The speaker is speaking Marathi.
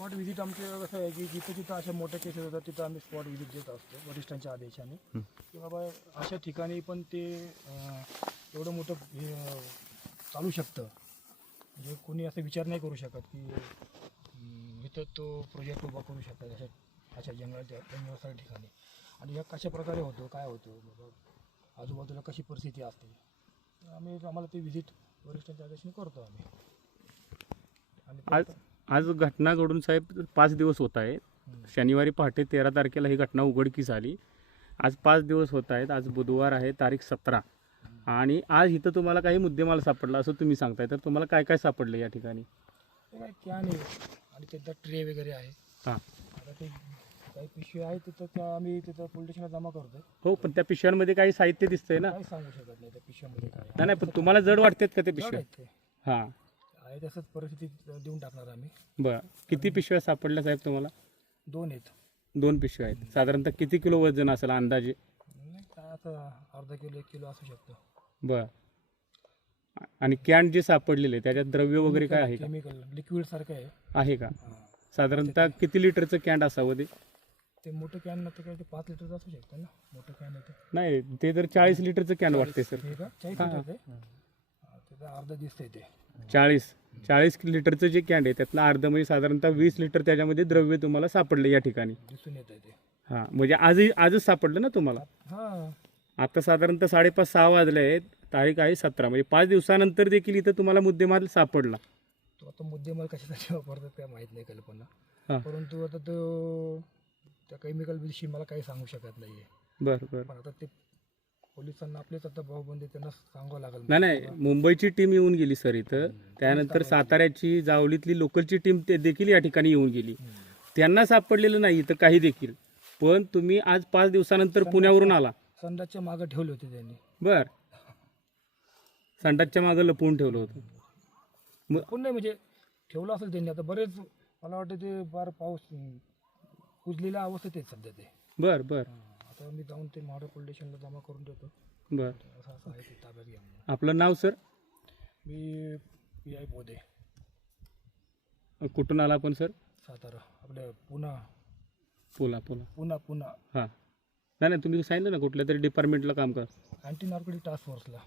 स्पॉट व्हिजिट आमचं कसं आहे की जिथं जिथं अशा मोठ्या केसेस होतात तिथं आम्ही स्पॉट व्हिजिट देत असतो वरिष्ठांच्या आदेशाने की बाबा अशा ठिकाणी पण ते एवढं मोठं चालू शकतं म्हणजे कोणी असं विचार नाही करू शकत की इथं तो प्रोजेक्ट उभा करू शकतात अशा अशा जंगलाच्या ठिकाणी आणि ह्या कशा प्रकारे होतो काय होतं बाबा आजूबाजूला कशी परिस्थिती असते आम्हाला ते व्हिजिट वरिष्ठांच्या आदेशाने करतो आम्ही आज आज घटना घडून साहेब 5 दिवस होत आहेत. शनिवारी पहाटे 13 तारखेला ही घटना उघडकीस आली. आज 5 दिवस होत आहेत. आज बुधवार आहे, तारीख 17. आणि आज इथं तुम्हाला काही मुद्देमाल सापडला असं तुम्ही सांगताय, तर तुम्हाला काय काय सापडलं या ठिकाणी? काय कॅन आहे आणि त्याचा ट्रे वगैरे आहे. हां, आता ते काही पिशवी आहे तिथं त्या आम्ही तिथं पोलीस स्टेशनला जमा करतोय. हो, पण त्या पिशव्यांमध्ये काही साहित्य दिसतंय ना? काही सांगू शकत नाही त्या पिशव्यामध्ये काय नाही नाही, पण तुम्हाला जड वाटतात का ते जड पिशव्या? आहेत ते हां, आहे तसंच परिस्थितीत देऊन टाकणार आम्ही. बरं. किती पिशव्या सापडल्या साहेब तुम्हाला? 2 आहेत. 2 पिशव्या आहेत. साधारणतः किती किलो वजन असेल अंदाजे? नाही काय आता अर्धा किलो 1 किलो असू शकतो. बरं. आणि कॅन जे सापडलेले त्याच्यात द्रव्य वगैरे काय आहे का? केमिकल लिक्विड सारखं आहे. आहे का? हां. साधारणतः किती लिटरचं कॅन असावं ते? ते मोठं कॅन ना ते काय ते 5 लिटरचं असू शकतं ना मोठं कॅन आहे ते. नाही, ते तर 40 लिटरचं कॅन वाटते सर. हे का 40 लिटरचं आहे. त्याचं अर्ध दिसतंय ते. 40 लिटरचं जे कॅन आहे त्यातलं अर्ध म्हणजे साधारणतः 20 लिटर त्याच्यामध्ये द्रव्य तुम्हाला सापडले या ठिकाणी. दिसून येत आहे ते. हां, म्हणजे आजच सापडलं ना तुम्हाला? हां आता साधारणतः 5:30-6 वाजले आहेत. तारीख आहे 17, म्हणजे 5 दिवसानंतर देखील इथं तुम्हाला मुद्देमाल सापडला. तो आता मुद्देमाल कशासाठी वापरतात काय माहीत नाही कल्पना. हां, परंतु आता तो त्या केमिकल विषयी मला काही सांगू शकत नाही आहे. बरं बरं. पण आता ते पोलिसांना आपलेच आता भाऊबंद त्यांना सांगावं लागेल. नाही नाही, मुंबईची टीम येऊन गेली सर इथं. त्यानंतर साताऱ्याची, जावलीतली लोकलची टीम ते देखील या ठिकाणी येऊन गेली. त्यांना सापडलेलं नाही इथं काही देखील. पण तुम्ही आज 5 दिवसानंतर पुण्यावरून आला. संडासच्या मागं ठेवले होते त्यांनी. बर, संडासच्या मागं लपवून ठेवलं होतं. पण नाही म्हणजे ठेवलं असेल त्यांनी. आता बरेच मला वाटतं ते फार पाऊस कुजलेल्या अवस्थेत आहेत सध्या ते. बर बर. आता मी जाऊन ते महाड पोलीस स्टेशनला जमा करून देतो. बर, असं असं आहे ते ताब्यात घ्या म्हणून. आपलं नाव सर? मी PI बोधे, कुठून आला आपण सर? सातारा आपल्या पुणा पुला. पुणा हां, नाही नाही, तुम्ही सांगितलं ना कुठल्या तरी डिपार्टमेंटला काम कर. Anti narcotic task फोर्सला.